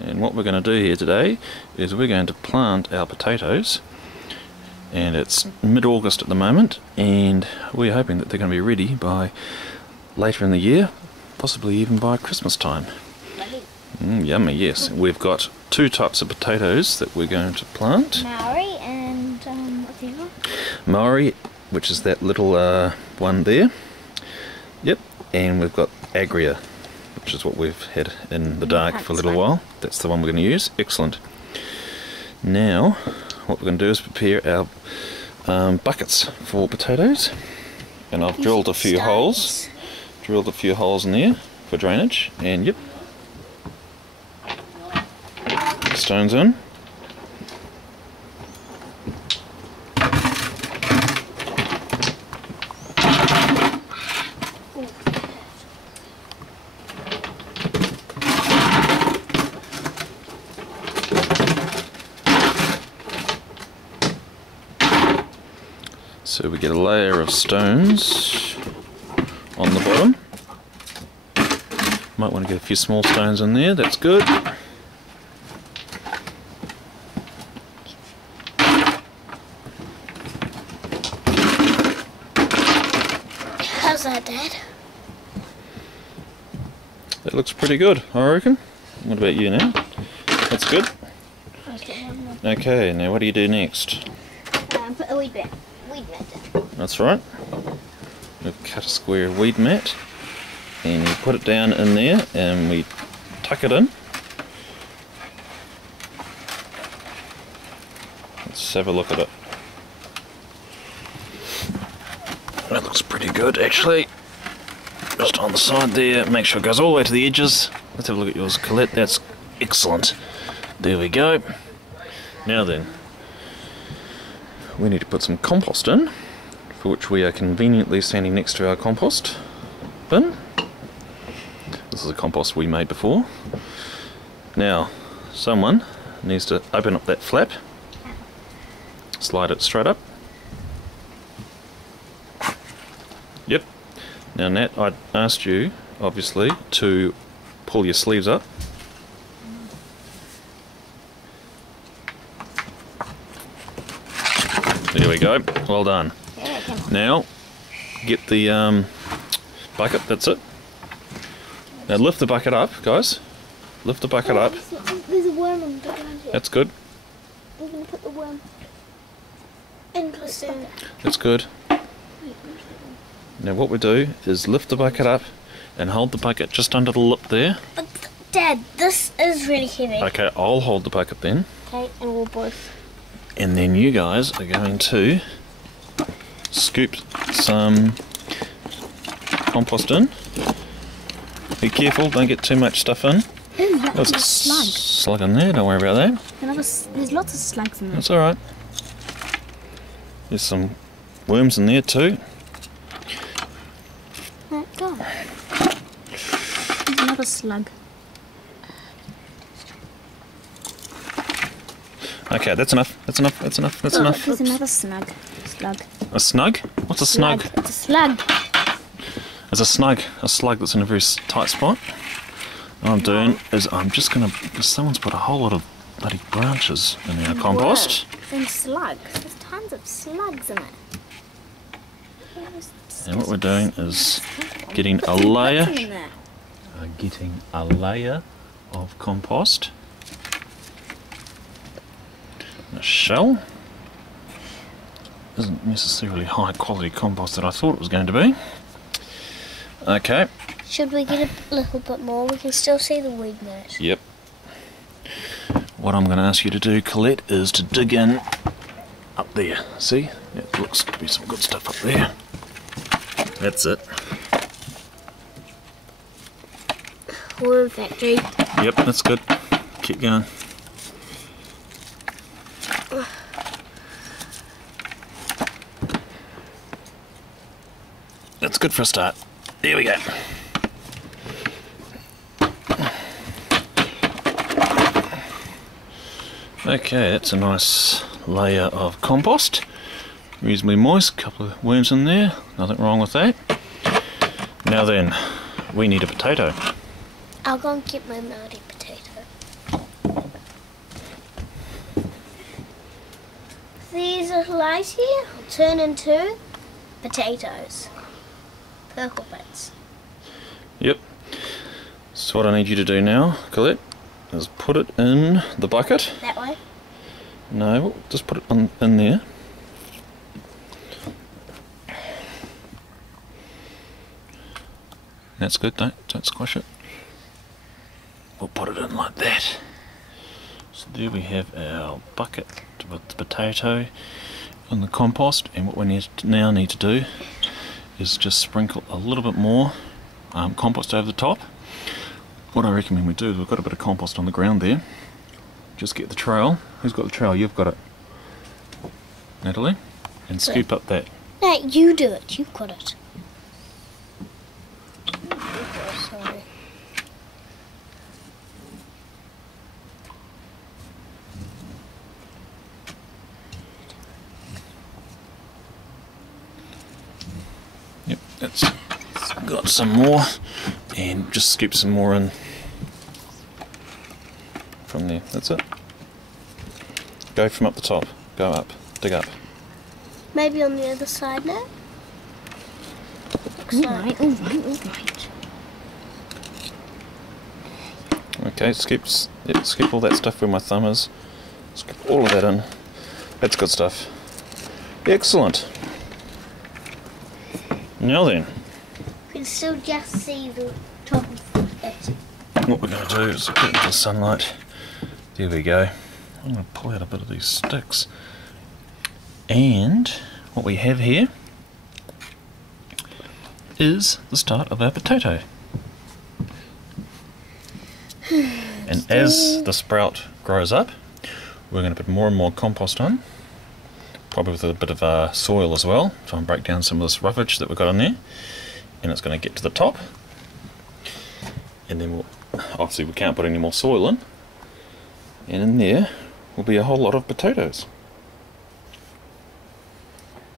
And what we're going to do here today is we're going to plant our potatoes, and it's mid-August at the moment, and we're hoping that they're going to be ready by later in the year, possibly even by Christmas time. Yummy, yes. We've got two types of potatoes that we're going to plant. Maori and what's the other one? Maori, which is that little one there. Yep, and we've got Agria, which is what we've had in the dark for a little while. That's the one we're going to use. Excellent. Now, what we're going to do is prepare our buckets for potatoes, and I've drilled a few holes. Drilled a few holes in there for drainage, and yep, stones in. So we get a layer of stones on the bottom. Might want to get a few small stones in there, that's good. How's that, Dad? That looks pretty good, I reckon. What about you now? That's good. Okay, now what do you do next? Put a weed mat down. That's right. We've cut a square weed mat, and you put it down in there, and we tuck it in. Let's have a look at it. That looks pretty good, actually. Just on the side there, make sure it goes all the way to the edges. Let's have a look at yours, Colette. That's excellent. There we go. Now then, we need to put some compost in, for which we are conveniently standing next to our compost bin. This is a compost we made before. Now, someone needs to open up that flap, slide it straight up. Yep. Now Nat, I asked you, obviously, to pull your sleeves up. There we go, well done. Now, get the bucket, that's it. Now lift the bucket up, guys. Lift the bucket up. There's a worm on the ground here. That's good. I'm going to put the worm in the bucket. That's good. Now what we do is lift the bucket up and hold the bucket just under the lip there. But Dad, this is really heavy. Okay, I'll hold the bucket then. Okay, and we'll both. And then you guys are going to scoop some compost in. Be careful, don't get too much stuff in. Ooh, There's a slug in there, don't worry about that. There's lots of slugs in there. That's alright. There's some worms in there too. Let go. There's another slug. Okay, that's enough. That's enough. That's enough. That's enough. There's another slug. A snug? What's a snug? It's a slug. There's a snug. A slug that's in a very tight spot. What I'm doing is I'm just going to... Because someone's put a whole lot of bloody branches in our compost. And slugs. There's tons of slugs in it. And what we're doing is getting a layer... Getting a layer of compost. A shell. Isn't necessarily high quality compost that I thought it was going to be. Okay. Should we get a little bit more? We can still see the weed mat. Yep. What I'm going to ask you to do, Colette, is to dig in up there. See? It looks to be some good stuff up there. That's it. Worm factory. Yep, that's good. Keep going. That's good for a start. There we go. Okay, that's a nice layer of compost. Reasonably moist, couple of worms in there, nothing wrong with that. Now then, we need a potato. I'll go and get my Maori potato. fertilise here will turn into potatoes. Purple bits. Yep. So what I need you to do now, Colette, is put it in the bucket. That way? No, just put it in there. That's good, don't squash it. We'll put it in like that. So there we have our bucket with the potato and the compost, and what we now need to do is just sprinkle a little bit more compost over the top. What I recommend we do is we've got a bit of compost on the ground there. Just get the trowel. Who's got the trowel? You've got it, Natalie. And scoop up that. No, you do it. You've got it. Oh, sorry. Yep, that's got some more, and just scoop some more in from there. That's it. Go from up the top. Go up. Dig up. Maybe on the other side now? Alright. Okay, scoop all that stuff where my thumb is. Scoop all of that in. That's good stuff. Excellent. Now then, You can still just see the top of it. what we're going to do is get into the sunlight. There we go. I'm going to pull out a bit of these sticks. And what we have here is the start of our potato. And as the sprout grows up, we're going to put more and more compost on, probably with a bit of soil as well, try and break down some of this roughage that we've got on there, and it's going to get to the top, and then obviously we can't put any more soil in, and in there will be a whole lot of potatoes.